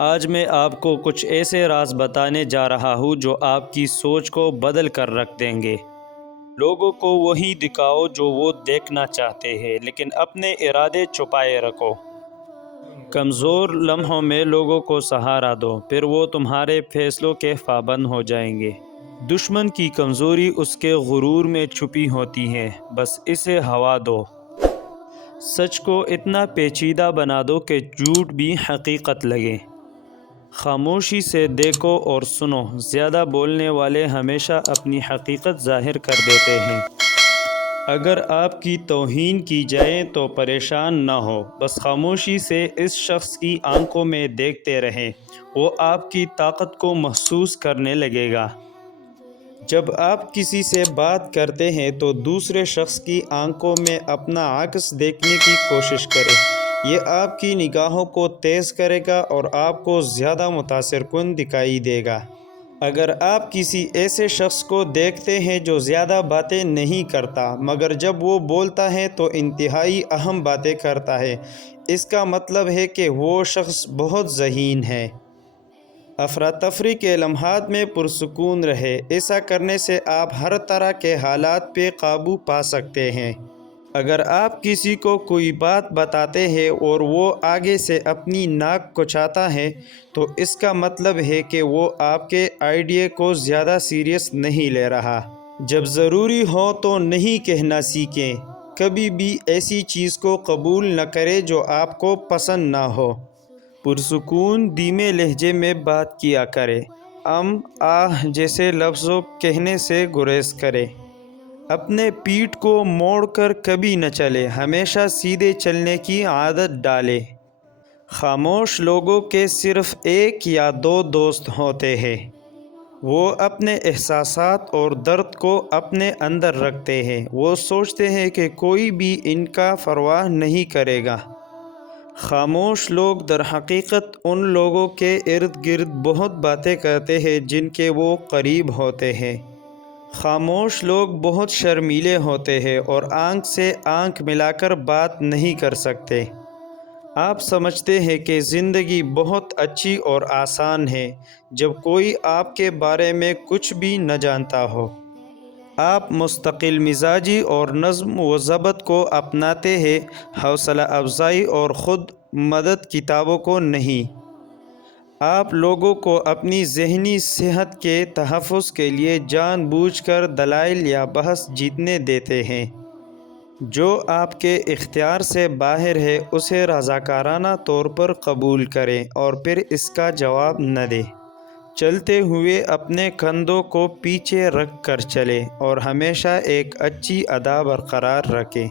آج میں آپ کو کچھ ایسے راز بتانے جا رہا ہوں جو آپ کی سوچ کو بدل کر رکھ دیں گے۔ لوگوں کو وہی دکھاؤ جو وہ دیکھنا چاہتے ہیں، لیکن اپنے ارادے چھپائے رکھو۔ کمزور لمحوں میں لوگوں کو سہارا دو، پھر وہ تمہارے فیصلوں کے پابند ہو جائیں گے۔ دشمن کی کمزوری اس کے غرور میں چھپی ہوتی ہے، بس اسے ہوا دو۔ سچ کو اتنا پیچیدہ بنا دو کہ جھوٹ بھی حقیقت لگے۔ خاموشی سے دیکھو اور سنو، زیادہ بولنے والے ہمیشہ اپنی حقیقت ظاہر کر دیتے ہیں۔ اگر آپ کی توہین کی جائے تو پریشان نہ ہو، بس خاموشی سے اس شخص کی آنکھوں میں دیکھتے رہیں، وہ آپ کی طاقت کو محسوس کرنے لگے گا۔ جب آپ کسی سے بات کرتے ہیں تو دوسرے شخص کی آنکھوں میں اپنا عکس دیکھنے کی کوشش کریں۔ یہ آپ کی نگاہوں کو تیز کرے گا اور آپ کو زیادہ متاثر کن دکھائی دے گا۔ اگر آپ کسی ایسے شخص کو دیکھتے ہیں جو زیادہ باتیں نہیں کرتا، مگر جب وہ بولتا ہے تو انتہائی اہم باتیں کرتا ہے، اس کا مطلب ہے کہ وہ شخص بہت ذہین ہے۔ افراتفری کے لمحات میں پرسکون رہے، ایسا کرنے سے آپ ہر طرح کے حالات پہ قابو پا سکتے ہیں۔ اگر آپ کسی کو کوئی بات بتاتے ہیں اور وہ آگے سے اپنی ناک کچاتا ہے تو اس کا مطلب ہے کہ وہ آپ کے آئیڈیا کو زیادہ سیریس نہیں لے رہا۔ جب ضروری ہو تو نہیں کہنا سیکھیں۔ کبھی بھی ایسی چیز کو قبول نہ کریں جو آپ کو پسند نہ ہو۔ پرسکون دھیمے لہجے میں بات کیا کرے، آہ جیسے لفظوں کہنے سے گریز کرے۔ اپنے پیٹھ کو موڑ کر کبھی نہ چلے، ہمیشہ سیدھے چلنے کی عادت ڈالے۔ خاموش لوگوں کے صرف ایک یا دو دوست ہوتے ہیں۔ وہ اپنے احساسات اور درد کو اپنے اندر رکھتے ہیں۔ وہ سوچتے ہیں کہ کوئی بھی ان کا پرواہ نہیں کرے گا۔ خاموش لوگ در حقیقت ان لوگوں کے ارد گرد بہت باتیں کرتے ہیں جن کے وہ قریب ہوتے ہیں۔ خاموش لوگ بہت شرمیلے ہوتے ہیں اور آنکھ سے آنکھ ملا کر بات نہیں کر سکتے۔ آپ سمجھتے ہیں کہ زندگی بہت اچھی اور آسان ہے جب کوئی آپ کے بارے میں کچھ بھی نہ جانتا ہو۔ آپ مستقل مزاجی اور نظم و ضبط کو اپناتے ہیں، حوصلہ افزائی اور خود مدد کتابوں کو نہیں۔ آپ لوگوں کو اپنی ذہنی صحت کے تحفظ کے لیے جان بوجھ کر دلائل یا بحث جیتنے دیتے ہیں۔ جو آپ کے اختیار سے باہر ہے اسے رضاکارانہ طور پر قبول کریں اور پھر اس کا جواب نہ دیں۔ چلتے ہوئے اپنے کندھوں کو پیچھے رکھ کر چلیں اور ہمیشہ ایک اچھی ادا برقرار رکھیں۔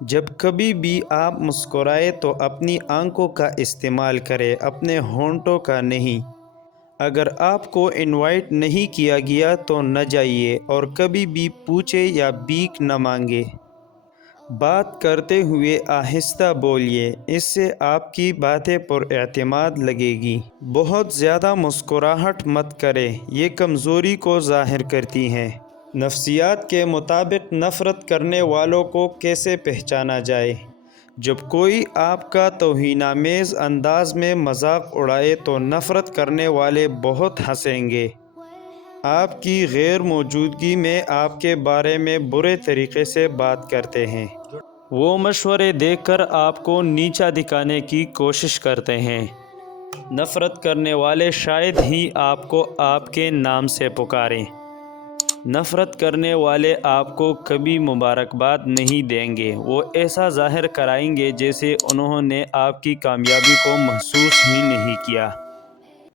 جب کبھی بھی آپ مسکرائیں تو اپنی آنکھوں کا استعمال کریں، اپنے ہونٹوں کا نہیں۔ اگر آپ کو انوائٹ نہیں کیا گیا تو نہ جائیے اور کبھی بھی پوچھے یا بھیک نہ مانگے۔ بات کرتے ہوئے آہستہ بولیے، اس سے آپ کی باتیں پر اعتماد لگے گی۔ بہت زیادہ مسکراہٹ مت کریں، یہ کمزوری کو ظاہر کرتی ہیں۔ نفسیات کے مطابق نفرت کرنے والوں کو کیسے پہچانا جائے؟ جب کوئی آپ کا توہینآمیز انداز میں مذاق اڑائے تو نفرت کرنے والے بہت ہنسیں گے۔ آپ کی غیر موجودگی میں آپ کے بارے میں برے طریقے سے بات کرتے ہیں۔ وہ مشورے دے کر آپ کو نیچا دکھانے کی کوشش کرتے ہیں۔ نفرت کرنے والے شاید ہی آپ کو آپ کے نام سے پکاریں۔ نفرت کرنے والے آپ کو کبھی مبارکباد نہیں دیں گے۔ وہ ایسا ظاہر کرائیں گے جیسے انہوں نے آپ کی کامیابی کو محسوس ہی نہیں کیا۔